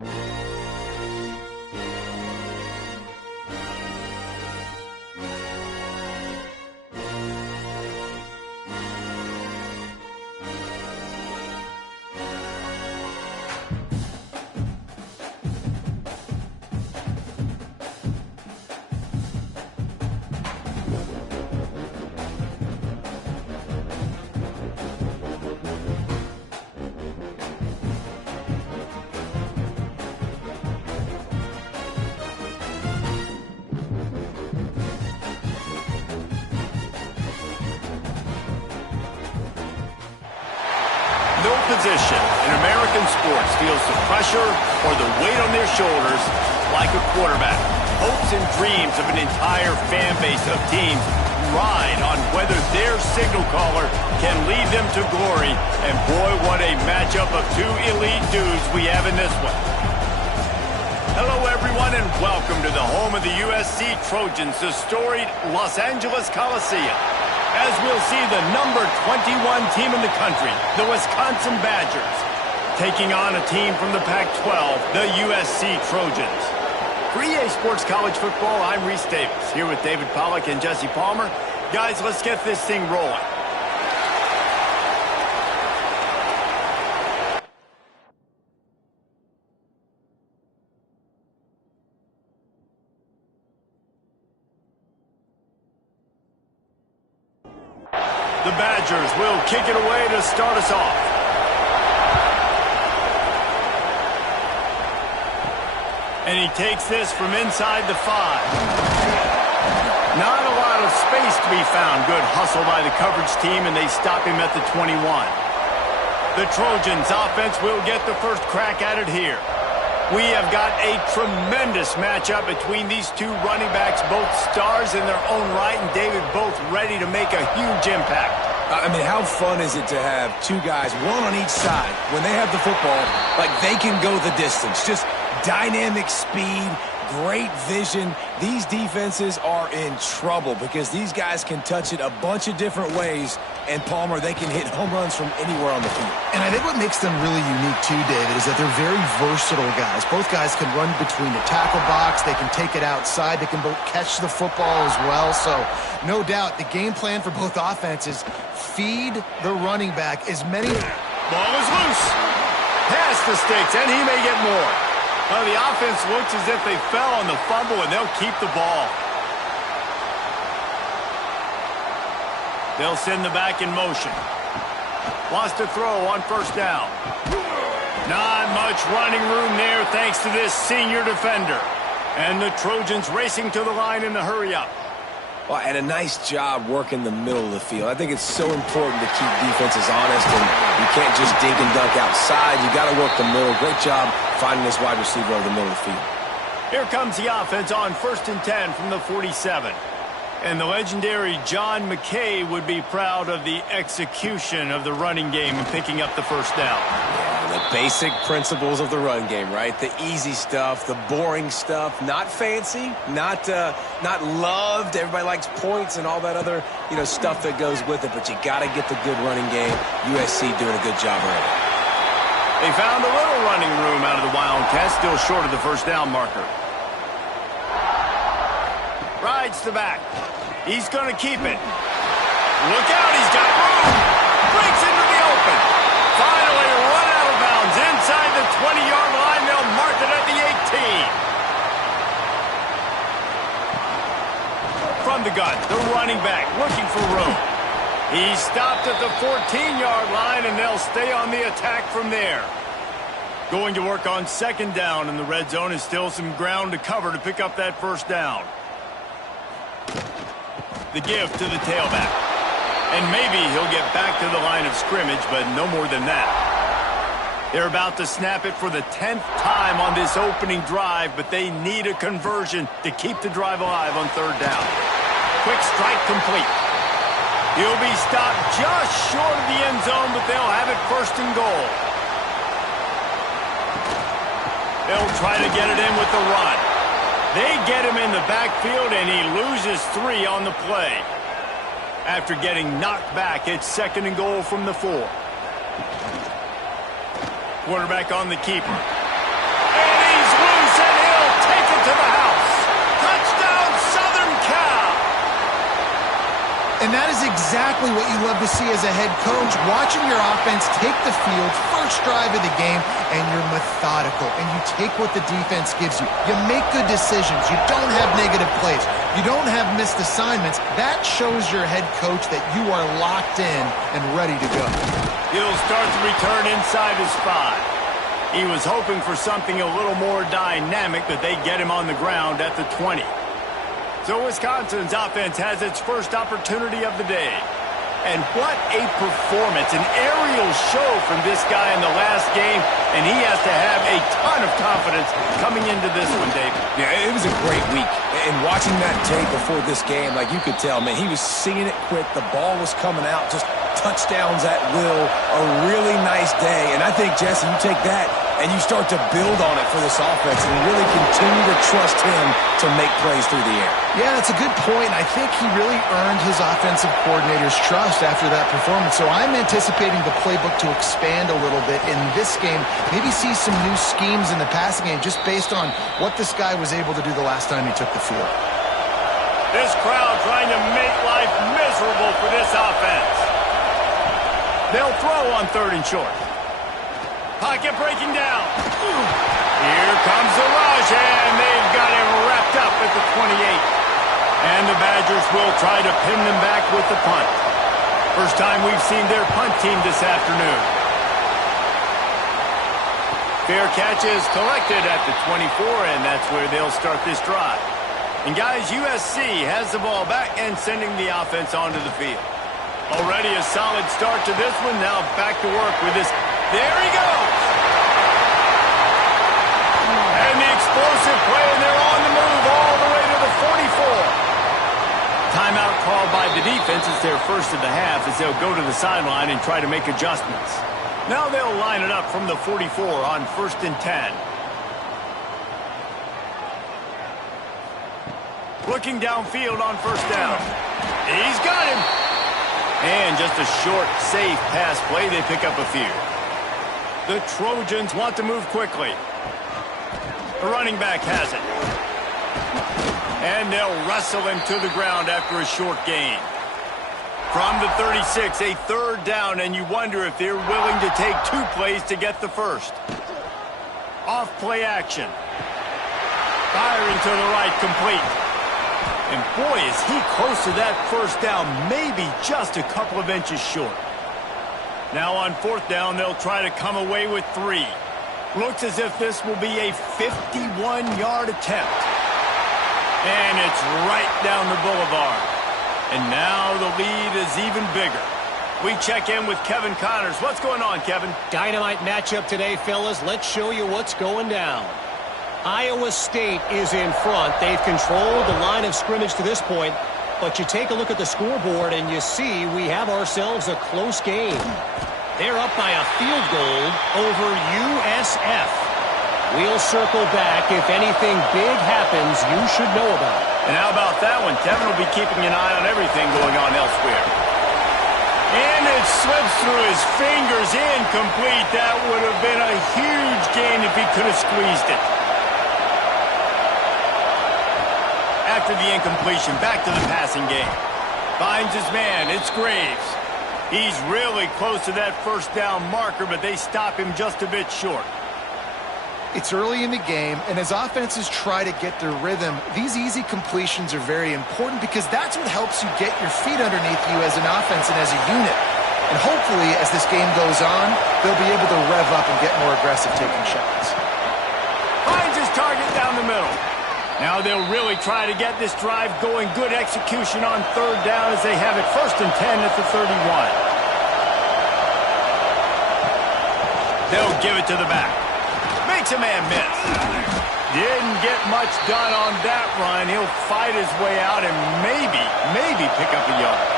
No position in American sports feels the pressure or the weight on their shoulders like a quarterback. Hopes and dreams of an entire fan base of teams ride on whether their signal caller can lead them to glory. And boy, what a matchup of two elite dudes we have in this one. Hello, everyone, and welcome to the home of the USC Trojans, the storied Los Angeles Coliseum. As we'll see the number 21 team in the country, the Wisconsin Badgers, taking on a team from the Pac-12, the USC Trojans. For EA Sports College Football, I'm Reese Davis, here with David Pollack and Jesse Palmer. Guys, let's get this thing rolling. The Badgers will kick it away to start us off. And he takes this from inside the 5. Not a lot of space to be found. Good hustle by the coverage team, and they stop him at the 21. The Trojans offense will get the first crack at it here. We have got a tremendous matchup between these two running backs, both stars in their own right, and David, both ready to make a huge impact. I mean, how fun is it to have two guys, one on each side, when they have the football, like they can go the distance. Just dynamic speed, great vision. These defenses are in trouble because these guys can touch it a bunch of different ways, and Palmer, they can hit home runs from anywhere on the field. And I think what makes them really unique too, David, is that they're very versatile guys. Both guys can run between the tackle box. They can take it outside. They can both catch the football as well. So no doubt the game plan for both offenses, feed the running back as many. Ball is loose. Past the sticks, and he may get more. Well, the offense looks as if they fell on the fumble, and they'll keep the ball. They'll send the back in motion. Lost a throw on first down. Not much running room there thanks to this senior defender. And the Trojans racing to the line in the hurry-up. Well, and a nice job working the middle of the field. I think it's so important to keep defenses honest, and you can't just dink and dunk outside. You got to work the middle. Great job finding this wide receiver over the middle of the field. Here comes the offense on 1st and 10 from the 47. And the legendary John McKay would be proud of the execution of the running game and picking up the first down. Yeah, the basic principles of the run game, right? The easy stuff, the boring stuff, not fancy, not loved. Everybody likes points and all that other, stuff that goes with it, but you got to get the good running game. USC doing a good job early. They found a little running room out of the Wildcats, still short of the first down marker. Rides the back. He's going to keep it. Look out, he's got room. Breaks into the open. Finally run out of bounds inside the 20-yard line. They'll mark it at the 18. From the gun, the running back looking for room. He stopped at the 14-yard line, and they'll stay on the attack from there. Going to work on second down in the red zone is still some ground to cover to pick up that first down. The give to the tailback. And maybe he'll get back to the line of scrimmage, but no more than that. They're about to snap it for the 10th time on this opening drive, but they need a conversion to keep the drive alive on third down. Quick strike complete. He'll be stopped just short of the end zone, but they'll have it first and goal. They'll try to get it in with the run. They get him in the backfield, and he loses 3 on the play. After getting knocked back, it's second and goal from the 4. Quarterback on the keeper. And to the house. Touchdown, Southern Cal. And that is exactly what you love to see as a head coach, watching your offense take the field, first drive of the game, and you're methodical, and you take what the defense gives you. You make good decisions. You don't have negative plays. You don't have missed assignments. That shows your head coach that you are locked in and ready to go. He'll start the return inside his 5. He was hoping for something a little more dynamic, but they get him on the ground at the 20. So Wisconsin's offense has its first opportunity of the day. And what a performance, an aerial show from this guy in the last game, and he has to have a ton of confidence coming into this one, Dave. Yeah, it was a great week. And watching that tape before this game, like you could tell, man, he was seeing it quick. The ball was coming out, just touchdowns at will. A really nice day. And I think, Jesse, you take that and you start to build on it for this offense and really continue to trust him to make plays through the air. Yeah, that's a good point. I think he really earned his offensive coordinator's trust after that performance. So I'm anticipating the playbook to expand a little bit in this game. Maybe see some new schemes in the passing game just based on what this guy was able to do the last time he took the field. This crowd trying to make life miserable for this offense. They'll throw on 3rd and short. Pocket breaking down. Here comes the rush, and they've got him wrapped up at the 28. And the Badgers will try to pin them back with the punt. First time we've seen their punt team this afternoon. Fair catch is collected at the 24, and that's where they'll start this drive. And guys, USC has the ball back and sending the offense onto the field. Already a solid start to this one. Now back to work with this. There he goes. And the explosive play, and they're on the move all the way to the 44. Timeout called by the defense. It's their first of the half as they'll go to the sideline and try to make adjustments. Now they'll line it up from the 44 on 1st and 10. Looking downfield on 1st down. He's got him. And just a short, safe pass play. They pick up a few. The Trojans want to move quickly. The running back has it. And they'll wrestle him to the ground after a short gain. From the 36, a 3rd down, and you wonder if they're willing to take 2 plays to get the first. Off play action. Firing to the right, complete. And boy, is he close to that 1st down, maybe just a couple of inches short. Now on 4th down, they'll try to come away with 3. Looks as if this will be a 51-yard attempt. And it's right down the boulevard. And now the lead is even bigger. We check in with Kevin Connors. What's going on, Kevin? Dynamite matchup today, fellas. Let's show you what's going down. Iowa State is in front. They've controlled the line of scrimmage to this point. But you take a look at the scoreboard and you see we have ourselves a close game. They're up by a field goal over USF. We'll circle back. If anything big happens, you should know about it. And how about that one? Kevin will be keeping an eye on everything going on elsewhere. And it slips through his fingers, incomplete. That would have been a huge gain if he could have squeezed it. After the incompletion, back to the passing game. Finds his man. It's Graves. He's really close to that 1st down marker, but they stop him just a bit short. It's early in the game, and as offenses try to get their rhythm, these easy completions are very important because that's what helps you get your feet underneath you as an offense and as a unit. And hopefully, as this game goes on, they'll be able to rev up and get more aggressive taking shots. Finds his target down the middle. Now they'll really try to get this drive going. Good execution on 3rd down as they have it 1st and 10 at the 31. They'll give it to the back. Makes a man miss. Didn't get much done on that run. He'll fight his way out and maybe pick up a yard.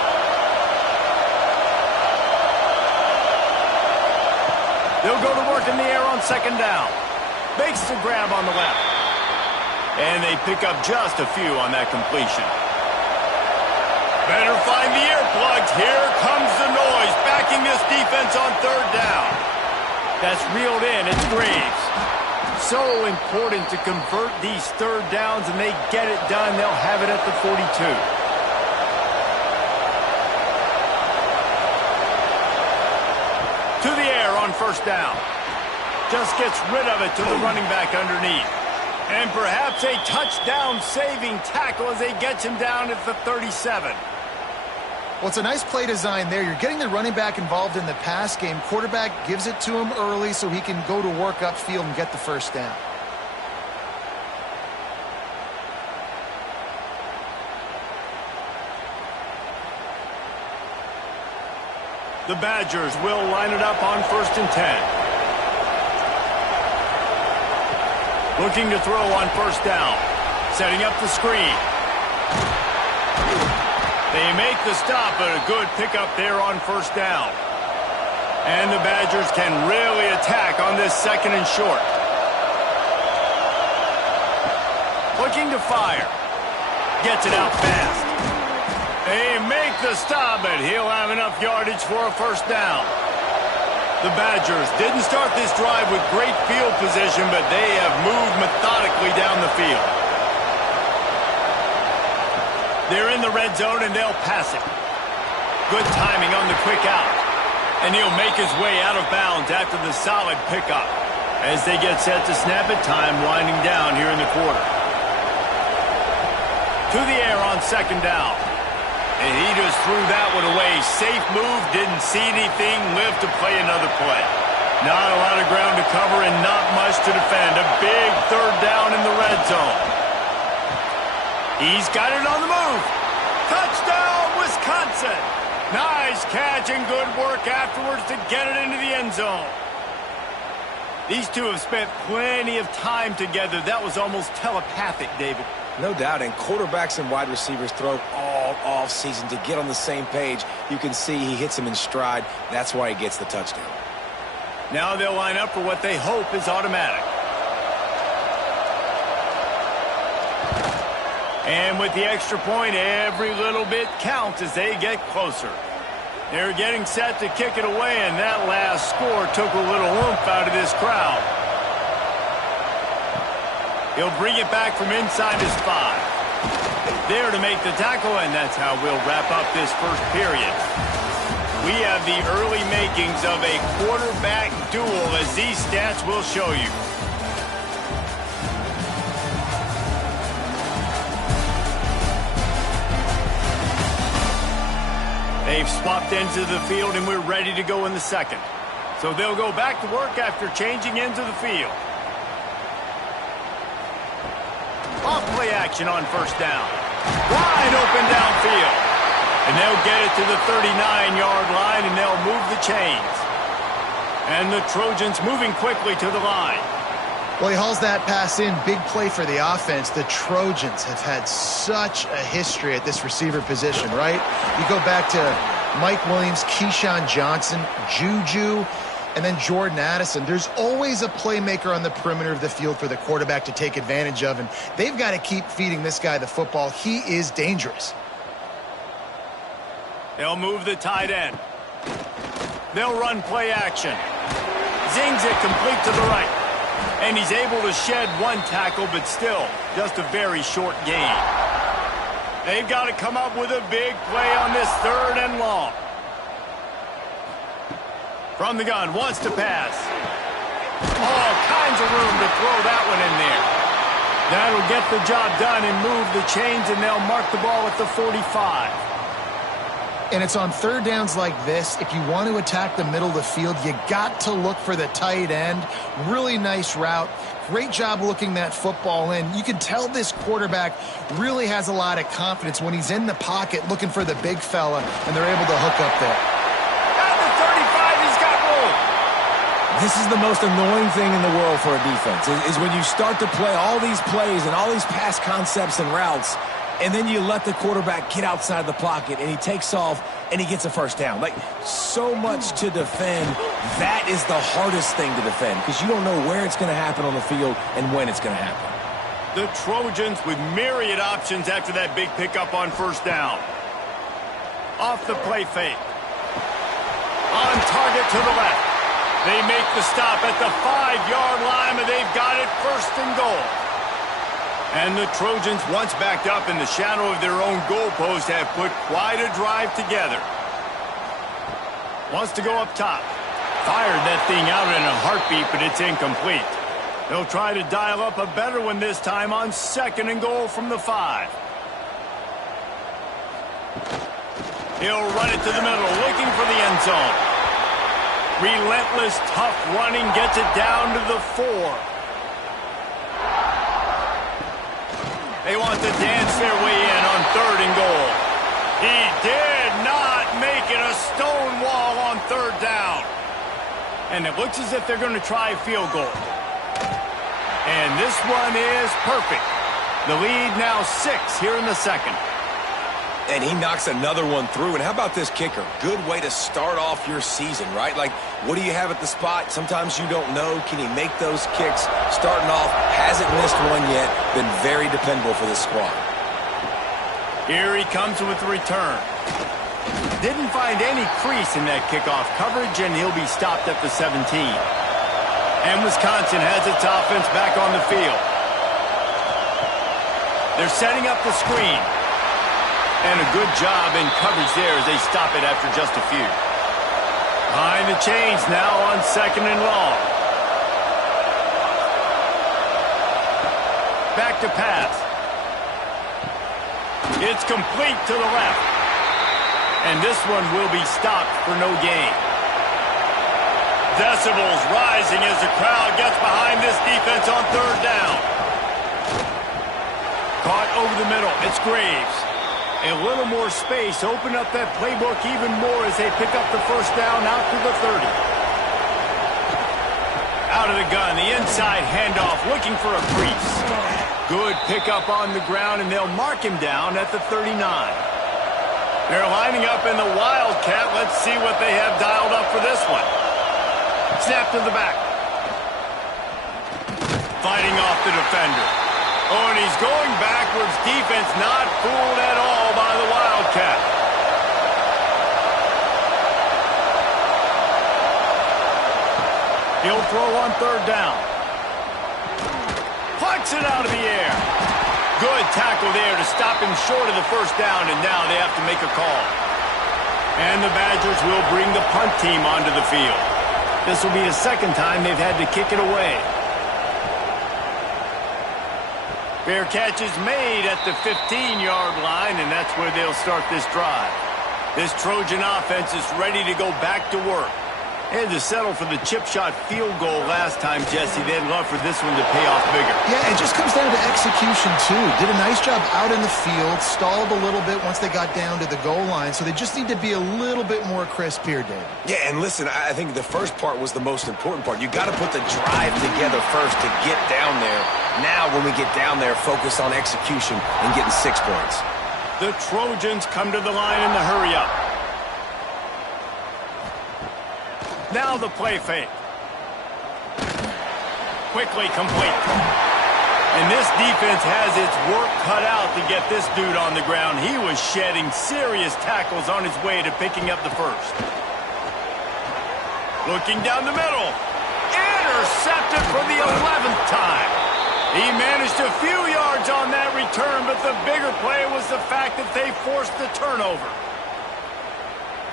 They'll go to work in the air on 2nd down. Makes the grab on the left. And they pick up just a few on that completion. Better find the earplugs. Here comes the noise, backing this defense on 3rd down. That's reeled in. It's Graves. so important to convert these third downs, and they get it done. They'll have it at the 42. To the air on first down. Just gets rid of it to the running back underneath. And perhaps a touchdown-saving tackle as they get him down at the 37. Well, it's a nice play design there. You're getting the running back involved in the pass game. Quarterback gives it to him early so he can go to work upfield and get the first down. The Badgers will line it up on 1st and 10. Looking to throw on first down. Setting up the screen. They make the stop, but a good pickup there on first down. And the Badgers can really attack on this 2nd and short. Looking to fire. Gets it out fast. They make the stop, but he'll have enough yardage for a first down. The Badgers didn't start this drive with great field position, but they have moved methodically down the field. They're in the red zone, and they'll pass it. Good timing on the quick out. And he'll make his way out of bounds after the solid pickup. As they get set to snap it, time winding down here in the quarter. To the air on 2nd down. And he just threw that one away. Safe move, didn't see anything, lived to play another play. Not a lot of ground to cover and not much to defend. A big 3rd down in the red zone. He's got it on the move. Touchdown, Wisconsin. Nice catch and good work afterwards to get it into the end zone. These two have spent plenty of time together. That was almost telepathic, David. No doubt, and quarterbacks and wide receivers throw all off-season to get on the same page. You can see he hits him in stride. That's why he gets the touchdown. Now they'll line up for what they hope is automatic. And with the extra point, every little bit counts as they get closer. They're getting set to kick it away, and that last score took a little oomph out of this crowd. He'll bring it back from inside his 5. There to make the tackle, and that's how we'll wrap up this first period. We have the early makings of a quarterback duel, as these stats will show you. They've swapped ends of the field, and we're ready to go in the 2nd. So they'll go back to work after changing ends of the field. Off play action on first down. Wide open downfield. And they'll get it to the 39-yard line, and they'll move the chains. And the Trojans moving quickly to the line. Well, he hauls that pass in. Big play for the offense. The Trojans have had such a history at this receiver position, right? You go back to Mike Williams, Keyshawn Johnson, Juju, and then Jordan Addison. There's always a playmaker on the perimeter of the field for the quarterback to take advantage of, and they've got to keep feeding this guy the football. He is dangerous. They'll move the tight end. They'll run play action. Zings it complete to the right. And he's able to shed one tackle, but still just a very short gain. They've got to come up with a big play on this 3rd and long. From the gun, wants to pass. All kinds of room to throw that one in there. That'll get the job done and move the chains, and they'll mark the ball at the 45. And it's on 3rd downs like this. If you want to attack the middle of the field, you got to look for the tight end. Really nice route. Great job looking that football in. You can tell this quarterback really has a lot of confidence when he's in the pocket looking for the big fella, and they're able to hook up there. At the 35, he's got room. This is the most annoying thing in the world for a defense, is when you start to play all these plays and all these pass concepts and routes, and then you let the quarterback get outside the pocket, and he takes off, and he gets a first down. Like, so much to defend. That is the hardest thing to defend, because you don't know where it's going to happen on the field and when it's going to happen. The Trojans with myriad options after that big pickup on first down. Off the play fake. On target to the left. They make the stop at the 5-yard line, and they've got it for first and goal. And the Trojans, once backed up in the shadow of their own goalpost, have put quite a drive together. Wants to go up top. Fired that thing out in a heartbeat, but it's incomplete. They'll try to dial up a better one this time on second and goal from the 5. He'll run it to the middle, looking for the end zone. Relentless, tough running gets it down to the 4. They want to dance their way in on third and goal. He did not make it a stone wall on third down. And it looks as if they're going to try a field goal. And this one is perfect. The lead now 6 here in the second. And he knocks another one through. And how about this kicker? Good way to start off your season, right? Like, what do you have at the spot? Sometimes you don't know. Can he make those kicks? Starting off, hasn't missed one yet. Been very dependable for this squad. Here he comes with the return. Didn't find any crease in that kickoff coverage, and he'll be stopped at the 17. And Wisconsin has its offense back on the field. They're setting up the screen. And a good job in coverage there as they stop it after just a few. Behind the chains now on second and long. Back to pass. It's complete to the left. And this one will be stopped for no gain. Decibels rising as the crowd gets behind this defense on third down. Caught over the middle. It's Graves. A little more space. Open up that playbook even more as they pick up the first down out to the 30. Out of the gun. The inside handoff looking for a crease. Good pickup on the ground, and they'll mark him down at the 39. They're lining up in the Wildcat. Let's see what they have dialed up for this one. Snap to the back. Fighting off the defender. Oh, and he's going backwards. Defense not fooled at all by the Wildcat. He'll throw on third down. Plucks it out of the air. Good tackle there to stop him short of the first down, and now they have to make a call. And the Badgers will bring the punt team onto the field. This will be the second time they've had to kick it away. Fair catch is made at the 15-yard line, and that's where they'll start this drive. This Trojan offense is ready to go back to work. They had to settle for the chip shot field goal last time, Jesse. They'd love for this one to pay off bigger. Yeah, it just comes down to execution, too. Did a nice job out in the field, stalled a little bit once they got down to the goal line, so they just need to be a little bit more crisp here, David. Yeah, and listen, I think the first part was the most important part. You got to put the drive together first to get down there. Now, when we get down there, focus on execution and getting 6 points. The Trojans come to the line in the hurry-up. Now the play fake. Quickly complete. And this defense has its work cut out to get this dude on the ground. He was shedding serious tackles on his way to picking up the first. Looking down the middle. Intercepted for the 11th time. He managed a few yards on that return, but the bigger play was the fact that they forced the turnover.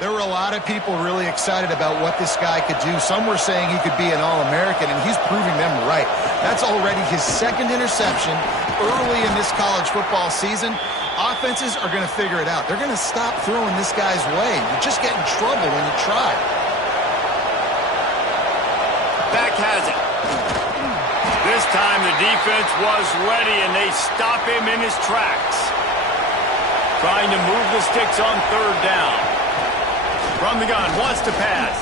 There were a lot of people really excited about what this guy could do. Some were saying he could be an All-American, and he's proving them right. That's already his second interception early in this college football season. Offenses are going to figure it out. They're going to stop throwing this guy's way. You just get in trouble when you try. Back has it. This time the defense was ready, and they stop him in his tracks. Trying to move the sticks on third down. From the gun, wants to pass.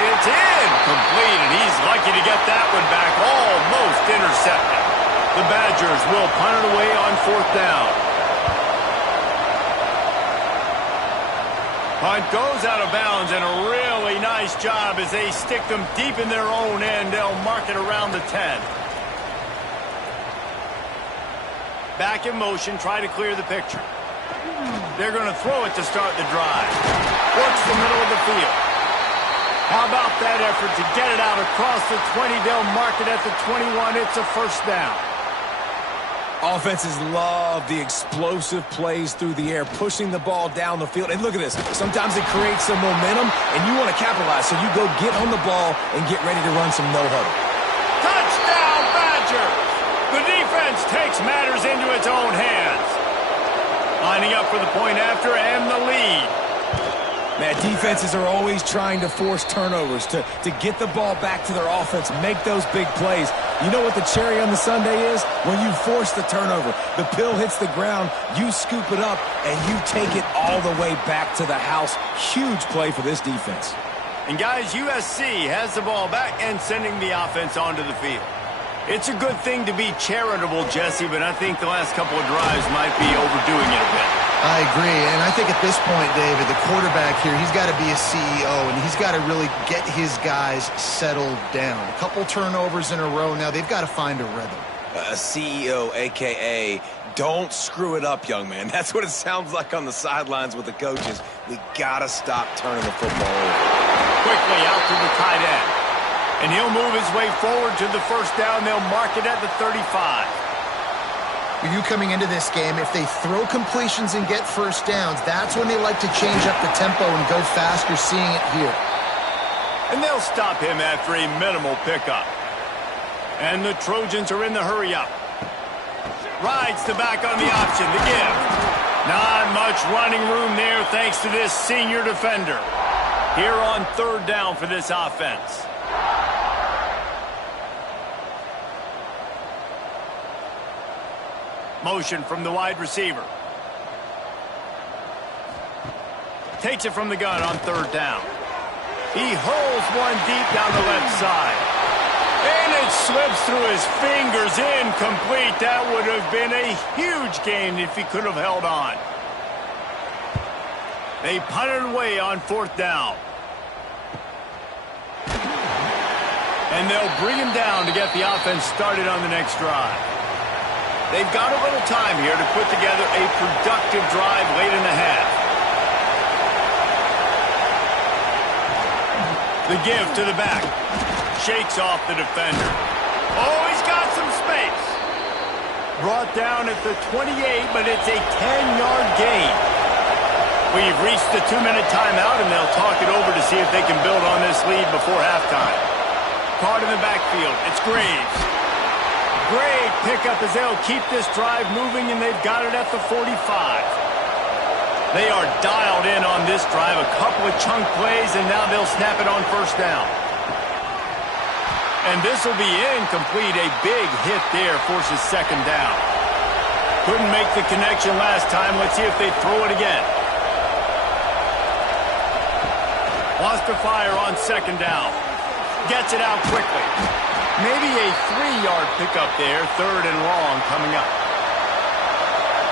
It's incomplete, and he's lucky to get that one back. Almost intercepted. The Badgers will punt it away on fourth down. Punt goes out of bounds, and a really nice job as they stick them deep in their own end. They'll mark it around the 10. Back in motion, try to clear the picture. They're going to throw it to start the drive. Works the middle of the field. How about that effort to get it out across the 20? They'll mark it at the 21. It's a first down. Offenses love the explosive plays through the air, pushing the ball down the field. And look at this. Sometimes it creates some momentum, and you want to capitalize. So you go get on the ball and get ready to run some no-huddle. Touchdown, Badgers! The defense takes matters into its own hands. Lining up for the point after and the lead. Man, defenses are always trying to force turnovers to get the ball back to their offense, make those big plays. You know what the cherry on the sundae is? When you force the turnover, the pill hits the ground, you scoop it up, and you take it all the way back to the house. Huge play for this defense. And guys, USC has the ball back and sending the offense onto the field. It's a good thing to be charitable, Jesse, but I think the last couple of drives might be overdoing it a bit. I agree, and I think at this point, David, the quarterback here, he's got to be a CEO, and he's got to really get his guys settled down. A couple turnovers in a row now. They've got to find a rhythm. A CEO, a.k.a. don't screw it up, young man. That's what it sounds like on the sidelines with the coaches. We got to stop turning the football over. Quickly out to the tight end. And he'll move his way forward to the first down. They'll mark it at the 35. With you coming into this game, if they throw completions and get first downs, that's when they like to change up the tempo and go fast. You're seeing it here. And they'll stop him after a minimal pickup. And the Trojans are in the hurry-up. Rides the back on the option, the give. Not much running room there thanks to this senior defender. Here on third down for this offense. Motion from the wide receiver. Takes it from the gun on third down. He hurls one deep down the left side. And it slips through his fingers, incomplete. That would have been a huge gain if he could have held on. They punted away on fourth down. And they'll bring him down to get the offense started on the next drive. They've got a little time here to put together a productive drive late in the half. The give to the back. Shakes off the defender. Oh, he's got some space. Brought down at the 28, but it's a 10-yard gain. We've reached the 2-minute timeout, and they'll talk it over to see if they can build on this lead before halftime. Caught in the backfield. It's Graves. Great pickup as they'll keep this drive moving, and they've got it at the 45. They are dialed in on this drive. A couple of chunk plays, and now they'll snap it on first down. And this will be incomplete. A big hit there forces second down. Couldn't make the connection last time. Let's see if they throw it again. Wants to fire on second down. Gets it out quickly. Maybe a 3-yard pickup there. Third and long coming up.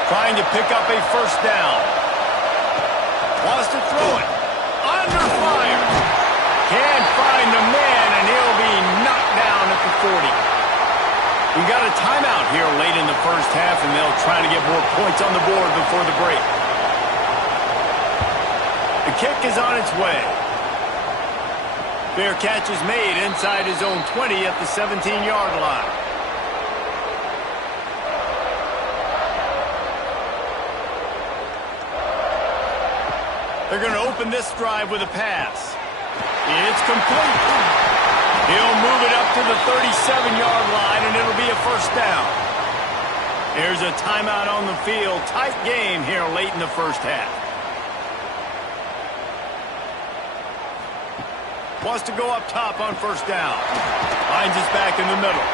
Trying to pick up a first down. Wants to throw it. Under fire. Can't find the man, and he'll be knocked down at the 40. We got a timeout here late in the first half, and they'll try to get more points on the board before the break. The kick is on its way. Fair catch is made inside his own 20 at the 17-yard line. They're going to open this drive with a pass. It's complete. He'll move it up to the 37-yard line, and it'll be a first down. There's a timeout on the field. Tight game here late in the first half. Wants to go up top on first down. Finds his back in the middle.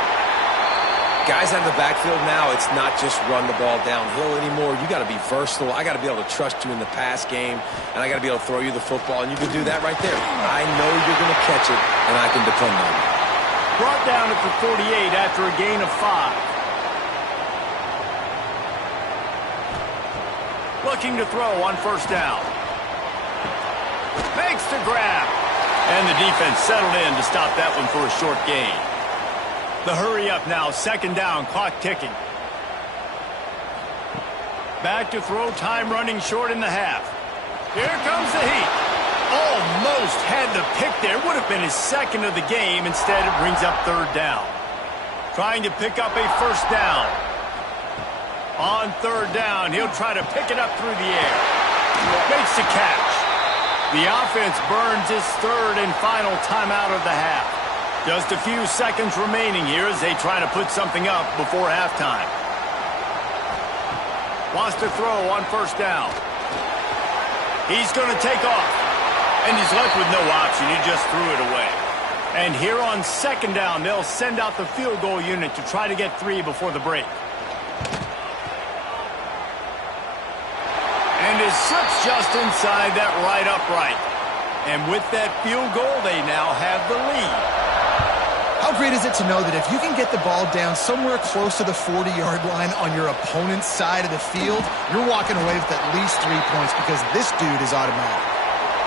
Guys out of the backfield now, it's not just run the ball downhill anymore. You got to be versatile. I got to be able to trust you in the pass game, and I got to be able to throw you the football, and you can do that right there. I know you're going to catch it, and I can depend on you. Brought down at the 48 after a gain of 5. Looking to throw on first down. Makes the grab. And the defense settled in to stop that one for a short gain. The hurry up now, second down, clock ticking. Back to throw, time running short in the half. Here comes the heat. Almost had the pick there. Would have been his second of the game. Instead, it brings up third down. Trying to pick up a first down. On third down, he'll try to pick it up through the air. Makes the catch. The offense burns its third and final timeout of the half. Just a few seconds remaining here as they try to put something up before halftime. Wants to throw on first down. He's going to take off. And he's left with no option. He just threw it away. And here on second down, they'll send out the field goal unit to try to get 3 before the break. And it slips just inside that right upright. And with that field goal, they now have the lead. How great is it to know that if you can get the ball down somewhere close to the 40-yard line on your opponent's side of the field, you're walking away with at least 3 points because this dude is automatic.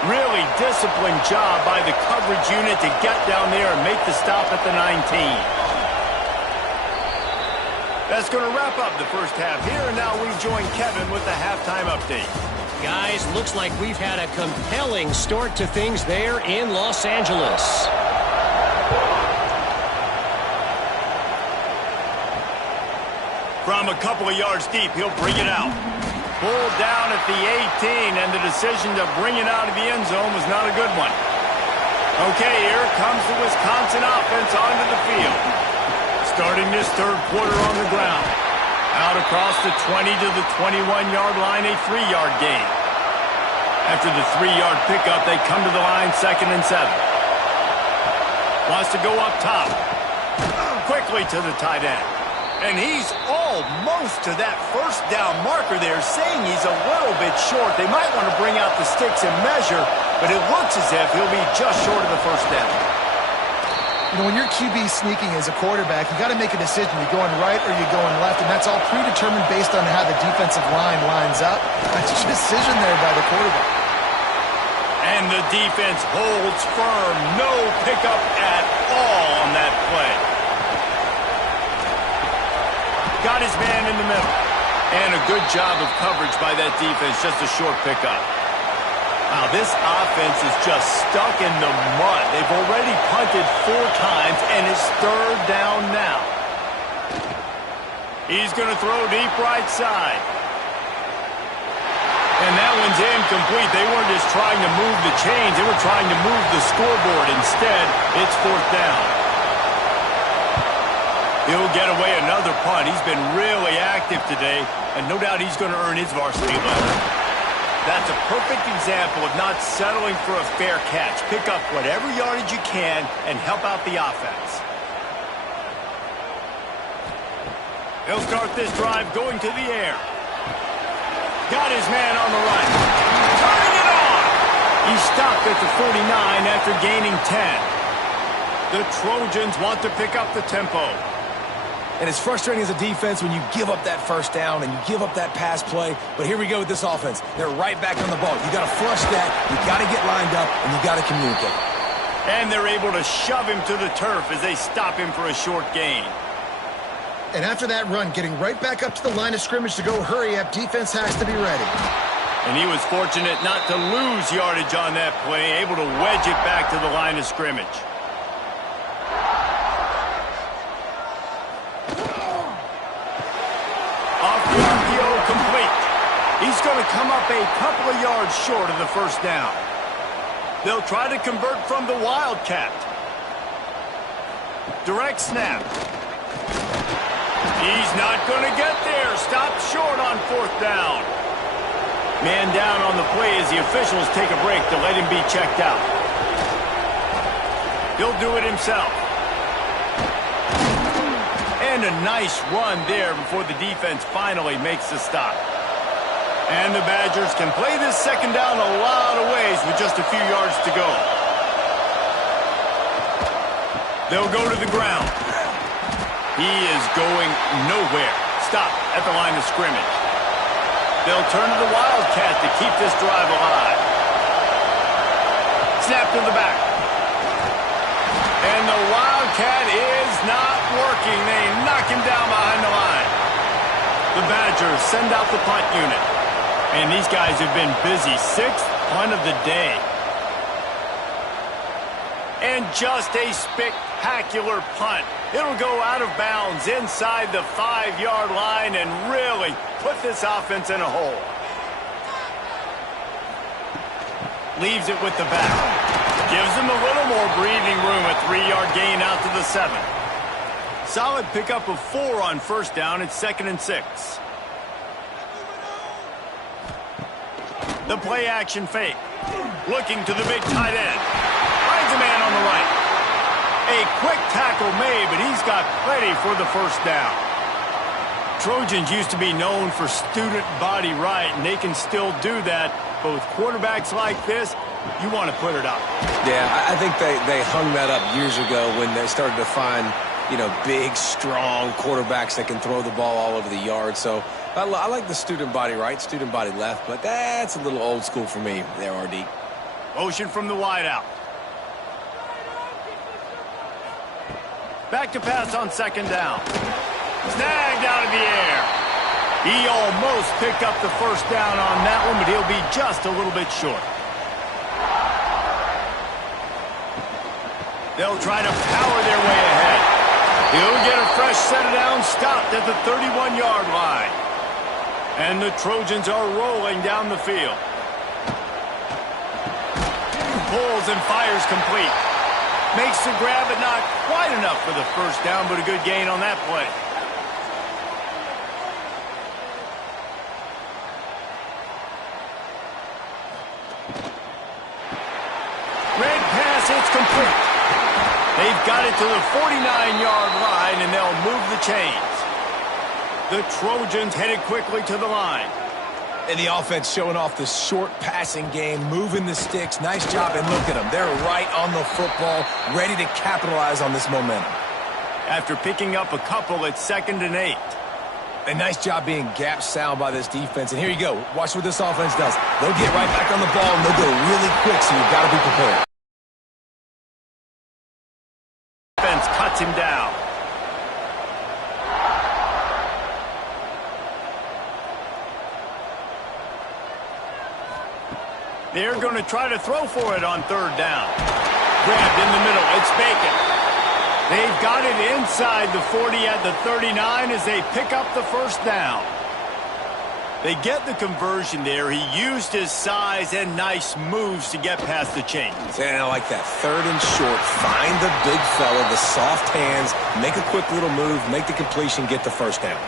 Really disciplined job by the coverage unit to get down there and make the stop at the 19. That's going to wrap up the first half here, and now we join Kevin with the halftime update. Guys, looks like we've had a compelling start to things there in Los Angeles. From a couple of yards deep, he'll bring it out. Pulled down at the 18, and the decision to bring it out of the end zone was not a good one. Okay, here comes the Wisconsin offense onto the field. Starting this third quarter on the ground. Out across the 20 to the 21-yard line, a 3-yard gain. After the 3-yard pickup, they come to the line 2nd and 7. Wants to go up top. Quickly to the tight end. And he's almost to that first down marker there, saying he's a little bit short. They might want to bring out the sticks and measure, but it looks as if he'll be just short of the first down. You know, when your QB sneaking as a quarterback, you got to make a decision. You're going right or you're going left, and that's all predetermined based on how the defensive line lines up. That's a decision there by the quarterback. And the defense holds firm. No pickup at all on that play. Got his man in the middle. And a good job of coverage by that defense. Just a short pickup. Wow, this offense is just stuck in the mud. They've already punted 4 times, and it's third down now. He's going to throw deep right side. And that one's incomplete. They weren't just trying to move the chains. They were trying to move the scoreboard. Instead, it's 4th down. He'll get away another punt. He's been really active today, and no doubt he's going to earn his varsity letter. That's a perfect example of not settling for a fair catch. Pick up whatever yardage you can and help out the offense. He'll start this drive going to the air. Got his man on the right. Turning it on! He stopped at the 49 after gaining 10. The Trojans want to pick up the tempo. And it's frustrating as a defense when you give up that first down and you give up that pass play. But here we go with this offense. They're right back on the ball. You got to flush that. You got to get lined up, and you got to communicate. And they're able to shove him to the turf as they stop him for a short gain. And after that run, getting right back up to the line of scrimmage to go hurry up, defense has to be ready. And he was fortunate not to lose yardage on that play, able to wedge it back to the line of scrimmage. Complete. He's going to come up a couple of yards short of the first down. They'll try to convert from the Wildcat. Direct snap. He's not going to get there. Stopped short on 4th down. Man down on the play as the officials take a break to let him be checked out. He'll do it himself. And a nice run there before the defense finally makes the stop. And the Badgers can play this second down a lot of ways with just a few yards to go. They'll go to the ground. He is going nowhere. Stop at the line of scrimmage. They'll turn to the Wildcat to keep this drive alive. Snap to the back. And the Wildcat is not working. They knock him down behind the line. The Badgers send out the punt unit. And these guys have been busy. 6th punt of the day. And just a spectacular punt. It'll go out of bounds inside the 5-yard line and really put this offense in a hole. Leaves it with the back. Gives them a little more breathing room. A 3-yard gain out to the 7. Solid pickup of 4 on first down. It's 2nd and 6. The play action fake. Looking to the big tight end. Finds a man on the right. A quick tackle made, but he's got plenty for the first down. Trojans used to be known for student body right, and they can still do that. But with quarterbacks like this, you want to put it up. Yeah, I think they hung that up years ago when they started to find, big, strong quarterbacks that can throw the ball all over the yard. So I like the student body right, student body left, but that's a little old school for me there, RD. Motion from the wideout. Back to pass on 2nd down. Snagged out of the air. He almost picked up the first down on that one, but he'll be just a little bit short. They'll try to power their way ahead. He'll get a fresh set of downs stopped at the 31-yard line. And the Trojans are rolling down the field. Pulls and fires complete. Makes the grab, but not quite enough for the first down, but a good gain on that play. Red pass, it's complete. They've got it to the 49-yard line, and they'll move the chains. The Trojans headed quickly to the line. And the offense showing off the short passing game, moving the sticks. Nice job, and look at them. They're right on the football, ready to capitalize on this momentum. After picking up a couple, it's 2nd and 8. A nice job being gap sound by this defense. And here you go. Watch what this offense does. They'll get right back on the ball, and they'll go really quick, so you've got to be prepared. Defense cuts him down. They're going to try to throw for it on 3rd down. Grabbed in the middle. It's Bacon. They've got it inside the 40 at the 39 as they pick up the first down. They get the conversion there. He used his size and nice moves to get past the chains. And I like that. 3rd and short. Find the big fella, the soft hands, make a quick little move, make the completion, get the first down.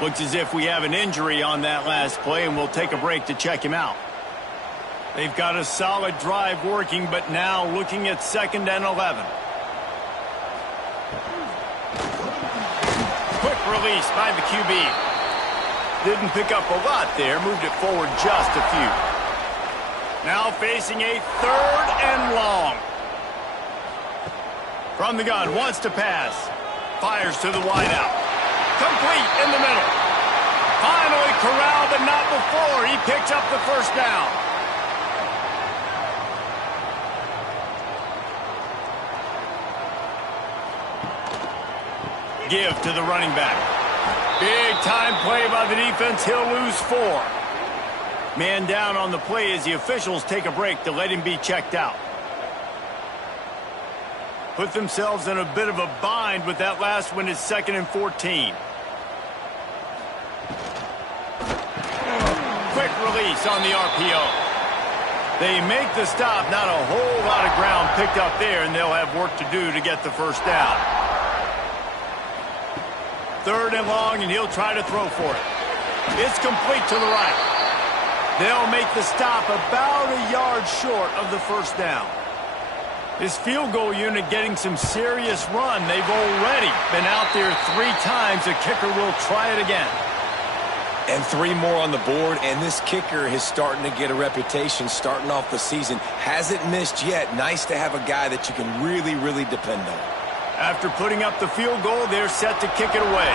Looks as if we have an injury on that last play, and we'll take a break to check him out. They've got a solid drive working, but now looking at 2nd and 11. Quick release by the QB. Didn't pick up a lot there, moved it forward just a few. Now facing a 3rd and long. From the gun, wants to pass. Fires to the wideout. Complete in the middle. Finally corralled, but not before. He picks up the first down. Give to the running back. Big time play by the defense. He'll lose 4. Man down on the play as the officials take a break to let him be checked out. Put themselves in a bit of a bind with that last one is 2nd and 14. Quick release on the RPO. They make the stop. Not a whole lot of ground picked up there, and they'll have work to do to get the first down. 3rd and long, and he'll try to throw for it. It's complete to the right. They'll make the stop about a yard short of the first down. This field goal unit getting some serious run. They've already been out there 3 times. The kicker will try it again. And 3 more on the board, and this kicker is starting to get a reputation starting off the season. Hasn't missed yet. Nice to have a guy that you can really, really depend on. After putting up the field goal, they're set to kick it away.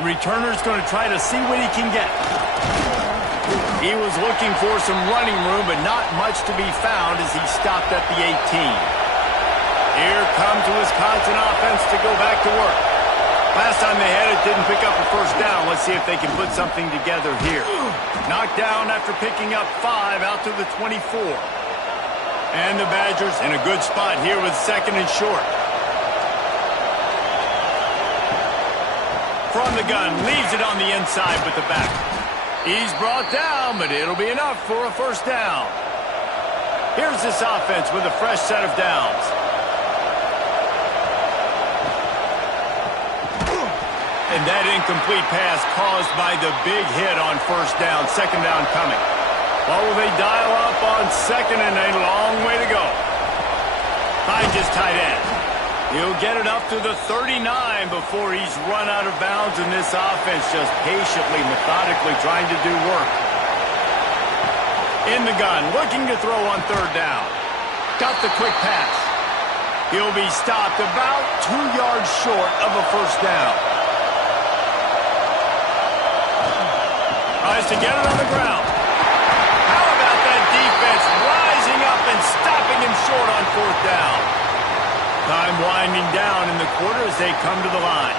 Returner's going to try to see what he can get. He was looking for some running room, but not much to be found as he stopped at the 18. Here comes the Wisconsin offense to go back to work. Last time they had it, didn't pick up a first down. Let's see if they can put something together here. Knocked down after picking up 5 out to the 24. And the Badgers in a good spot here with 2nd and short. From the gun, leaves it on the inside with the back. He's brought down, but it'll be enough for a first down. Here's this offense with a fresh set of downs. And that incomplete pass caused by the big hit on first down. 2nd down coming. What will they dial up on 2nd and a long way to go? Finds his tight end. He'll get it up to the 39 before he's run out of bounds, and this offense just patiently, methodically trying to do work. In the gun, looking to throw on 3rd down. Got the quick pass. He'll be stopped about 2 yards short of a first down. Tries to get it on the ground. How about that defense rising up and stopping him short on 4th down? Time winding down in the quarter as they come to the line.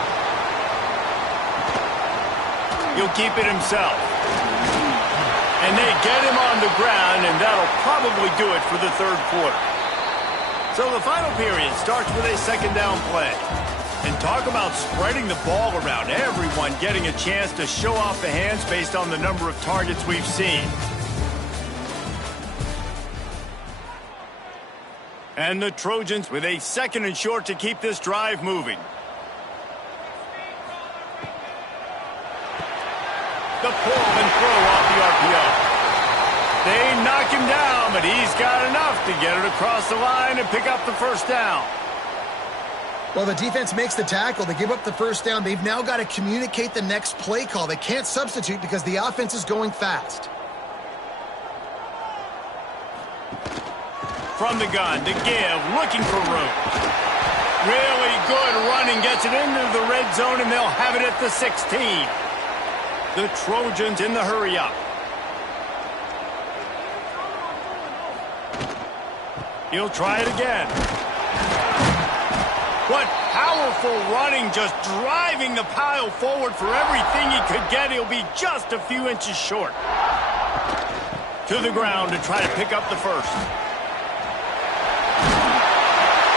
He'll keep it himself. And they get him on the ground, and that'll probably do it for the 3rd quarter. So the final period starts with a 2nd down play. And talk about spreading the ball around, everyone getting a chance to show off the hands based on the number of targets we've seen. And the Trojans with a 2nd and short to keep this drive moving. The pull and throw off the RPO. They knock him down, but he's got enough to get it across the line and pick up the first down. Well, the defense makes the tackle. They give up the first down. They've now got to communicate the next play call. They can't substitute because the offense is going fast. From the gun, to give, looking for room. Really good running, gets it into the red zone, and they'll have it at the 16. The Trojans in the hurry-up. He'll try it again. What powerful running, just driving the pile forward for everything he could get. He'll be just a few inches short. To the ground to try to pick up the first.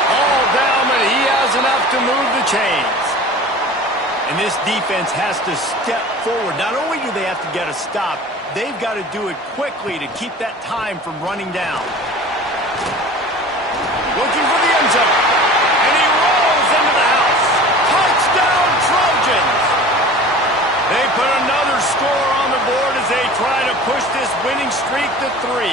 All down, but he has enough to move the chains. And this defense has to step forward. Not only do they have to get a stop, they've got to do it quickly to keep that time from running down. Looking for the end zone. And he rolls into the house. Touchdown, Trojans! They put another score on the board as they try to push this winning streak to 3.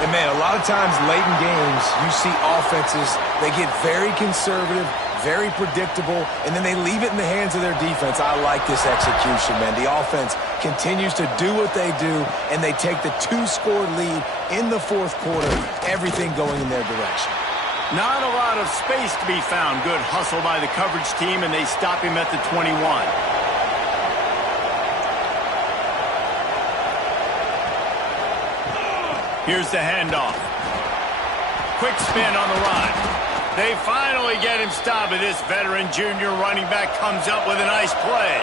And, man, a lot of times late in games, you see offenses, they get very conservative, very predictable, and then they leave it in the hands of their defense. I like this execution, man. The offense continues to do what they do, and they take the 2-score lead in the 4th quarter, everything going in their direction. Not a lot of space to be found. Good hustle by the coverage team, and they stop him at the 21. Here's the handoff. Quick spin on the run. They finally get him stopped, but this veteran junior running back comes up with a nice play.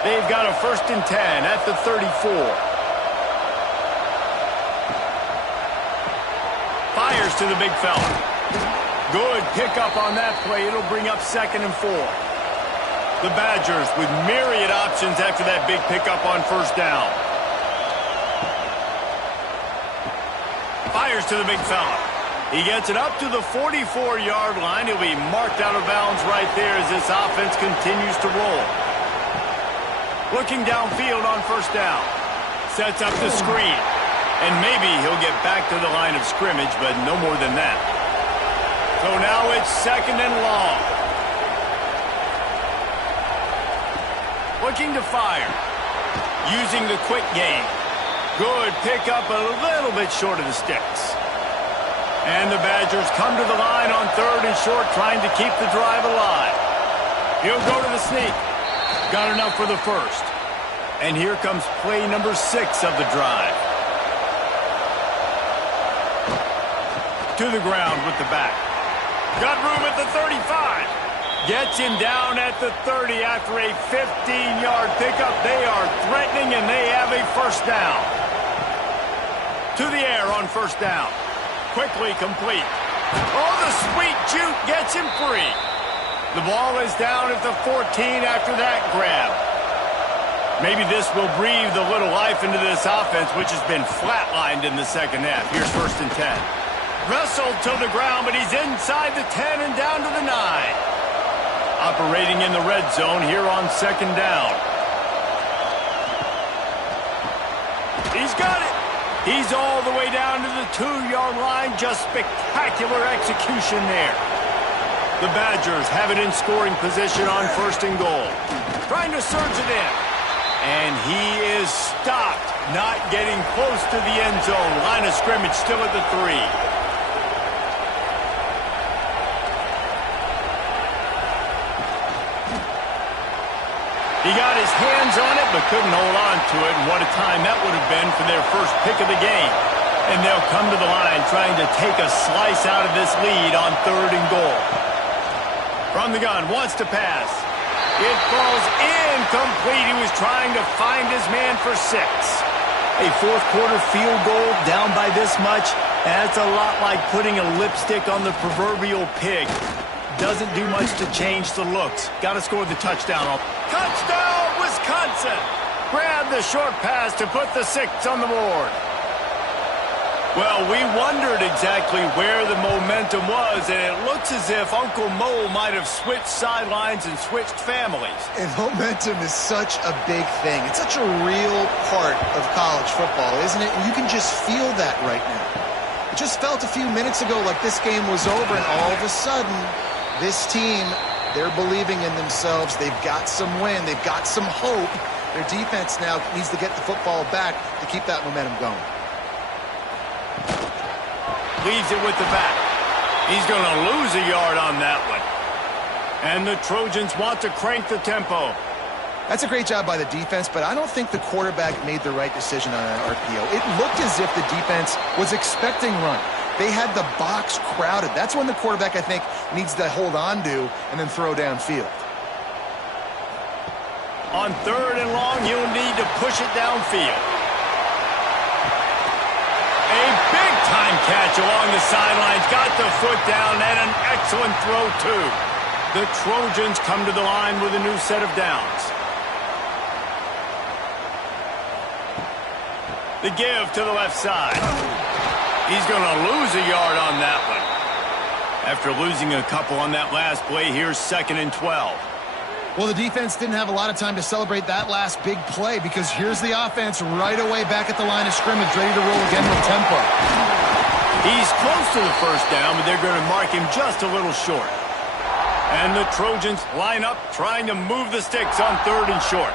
They've got a 1st and 10 at the 34. Fires to the big fella. Good pickup on that play. It'll bring up 2nd and 4. The Badgers with myriad options after that big pickup on 1st down. Fires to the big fella. He gets it up to the 44-yard line. He'll be marked out of bounds right there as this offense continues to roll. Looking downfield on 1st down. Sets up the screen. And maybe he'll get back to the line of scrimmage, but no more than that. So now it's 2nd and long. Looking to fire. Using the quick game. Good pickup, a little bit short of the sticks. And the Badgers come to the line on 3rd and short, trying to keep the drive alive. He'll go to the sneak. Got enough for the first. And here comes play number 6 of the drive. To the ground with the back. Got room at the 35. Gets him down at the 30 after a 15-yard pickup. They are threatening, and they have a first down. To the air on first down. Quickly complete. Oh, the sweet juke gets him free. The ball is down at the 14 after that grab. Maybe this will breathe a little life into this offense, which has been flatlined in the second half. Here's first and 10. Wrestled to the ground, but he's inside the 10 and down to the 9. Operating in the red zone here on second down. He's got it. He's all the way down to the 2-yard line. Just spectacular execution there. The Badgers have it in scoring position on first and goal. Trying to surge it in. And he is stopped. Not getting close to the end zone. Line of scrimmage still at the 3. He got his hands on it, but couldn't hold on to it. And what a time that would have been for their first pick of the game. And they'll come to the line trying to take a slice out of this lead on third and goal. From the gun, wants to pass. It falls incomplete. He was trying to find his man for 6. A fourth-quarter field goal down by this much. That's a lot like putting a lipstick on the proverbial pig. Doesn't do much to change the looks. Got to score the touchdown. Touchdown, Wisconsin! Grab the short pass to put the 6 on the board. Well, we wondered exactly where the momentum was, and it looks as if Uncle Mo might have switched sidelines and switched families. And momentum is such a big thing. It's such a real part of college football, isn't it? And you can just feel that right now. It just felt a few minutes ago like this game was over, and all of a sudden, this team, they're believing in themselves. They've got some win. They've got some hope. Their defense now needs to get the football back to keep that momentum going. Leaves it with the back. He's going to lose a yard on that one. And the Trojans want to crank the tempo. That's a great job by the defense, but I don't think the quarterback made the right decision on an RPO. It looked as if the defense was expecting run. They had the box crowded. That's when the quarterback, I think, needs to hold on to and then throw downfield. On third and long, you'll need to push it downfield. A big-time catch along the sidelines. Got the foot down and an excellent throw, too. The Trojans come to the line with a new set of downs. The give to the left side. He's going to lose a yard on that one. After losing a couple on that last play, here's second and 12. Well, the defense didn't have a lot of time to celebrate that last big play because here's the offense right away back at the line of scrimmage, ready to roll again with tempo. He's close to the first down, but they're going to mark him just a little short. And the Trojans line up trying to move the sticks on third and short.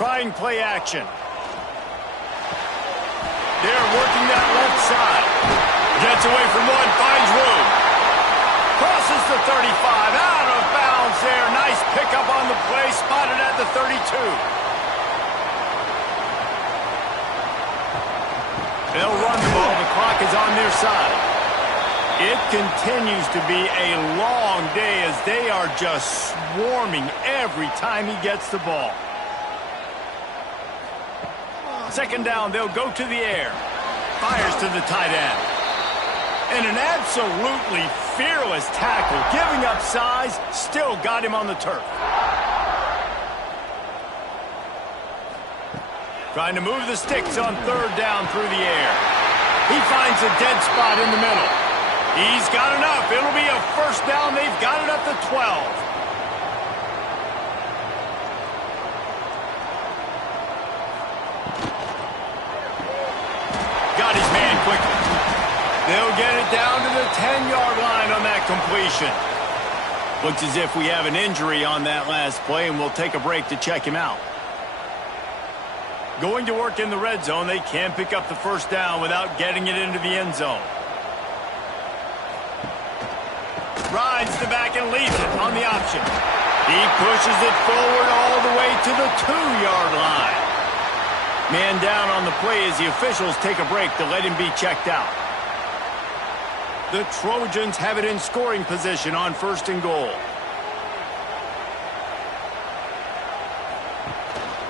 Trying play action. They're working that left side. Gets away from one, finds room. Crosses the 35, out of bounds there. Nice pickup on the play, spotted at the 32. They'll run the ball. The clock is on their side. It continues to be a long day as they are just swarming every time he gets the ball. Second down, they'll go to the air. Fires to the tight end. And an absolutely fearless tackle, giving up size, still got him on the turf. Trying to move the sticks on third down through the air. He finds a dead spot in the middle. He's got enough. It'll be a first down. They've got it up to 12. Got his man quickly. They'll get it down to the 10-yard line on that completion. Looks as if we have an injury on that last play, and we'll take a break to check him out. Going to work in the red zone, they can't pick up the first down without getting it into the end zone. Rides the back and leaves it on the option. He pushes it forward all the way to the 2-yard line. Man down on the play as the officials take a break to let him be checked out. The Trojans have it in scoring position on 1st and goal.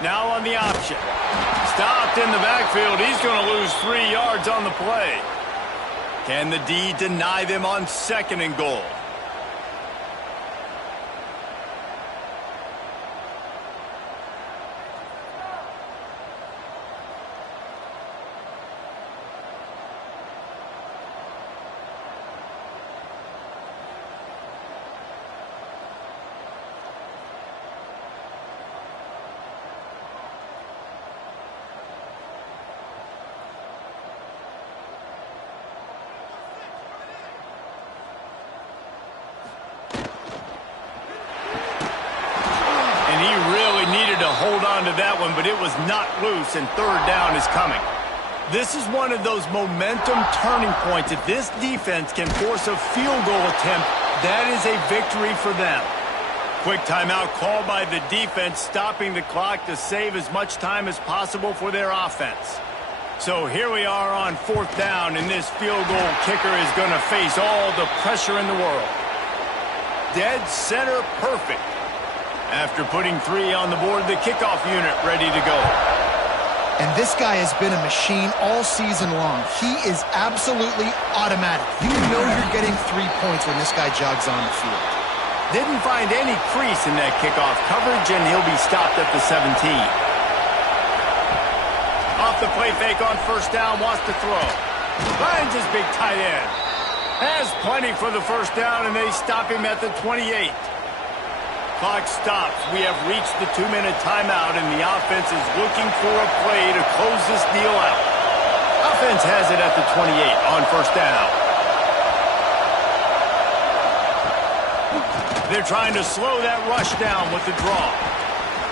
Now on the option. Stopped in the backfield. He's going to lose 3 yards on the play. Can the D deny them on 2nd and goal? Hold on to that one, but it was not loose, and 3rd down is coming. This is one of those momentum turning points. If this defense can force a field goal attempt, that is a victory for them. Quick timeout called by the defense, stopping the clock to save as much time as possible for their offense. So here we are on 4th down, and this field goal kicker is going to face all the pressure in the world. Dead center perfect. After putting 3 on the board, the kickoff unit ready to go. And this guy has been a machine all season long. He is absolutely automatic. You know you're getting 3 points when this guy jogs on the field. Didn't find any crease in that kickoff coverage, and he'll be stopped at the 17. Off the play fake on 1st down, wants to throw. Finds his big tight end. Has plenty for the 1st down, and they stop him at the 28. Clock stops. We have reached the 2-minute timeout, and the offense is looking for a play to close this deal out. Offense has it at the 28 on 1st down. They're trying to slow that rush down with the draw.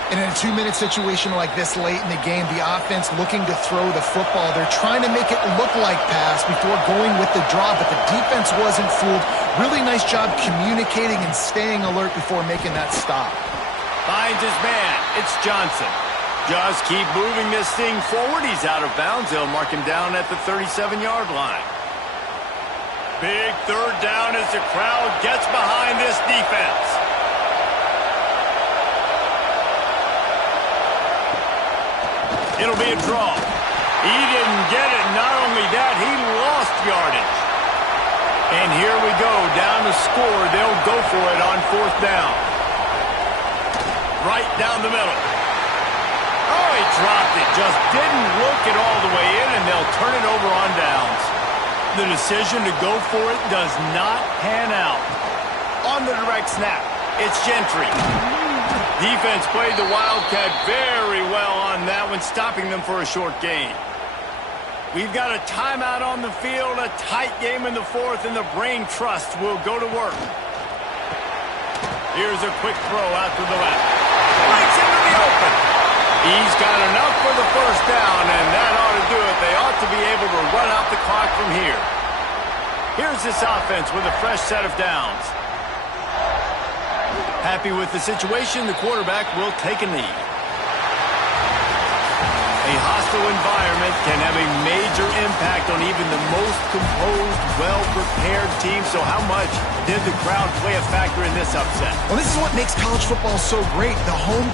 And in a 2-minute situation like this late in the game, the offense looking to throw the football. They're trying to make it look like pass before going with the draw, but the defense wasn't fooled. Really nice job communicating and staying alert before making that stop. Finds his man. It's Johnson. Just keep moving this thing forward. He's out of bounds. They'll mark him down at the 37-yard line. Big 3rd down as the crowd gets behind this defense. It'll be a draw. He didn't get it. Not only that, he lost yardage. And here we go, down to score. They'll go for it on 4th down. Right down the middle. Oh, he dropped it. Just didn't look it all the way in, and they'll turn it over on downs. The decision to go for it does not pan out. On the direct snap, it's Gentry. Defense played the Wildcat very well on that one, stopping them for a short gain. We've got a timeout on the field, a tight game in the 4th, and the Brain Trust will go to work. Here's a quick throw out to the left. Breaks into the open. He's got enough for the 1st down, and that ought to do it. They ought to be able to run out the clock from here. Here's this offense with a fresh set of downs. Happy with the situation, the quarterback will take a knee. A hostile environment can have a major impact on even the most composed, well-prepared team. So how much did the crowd play a factor in this upset? Well, this is what makes college football so great. The home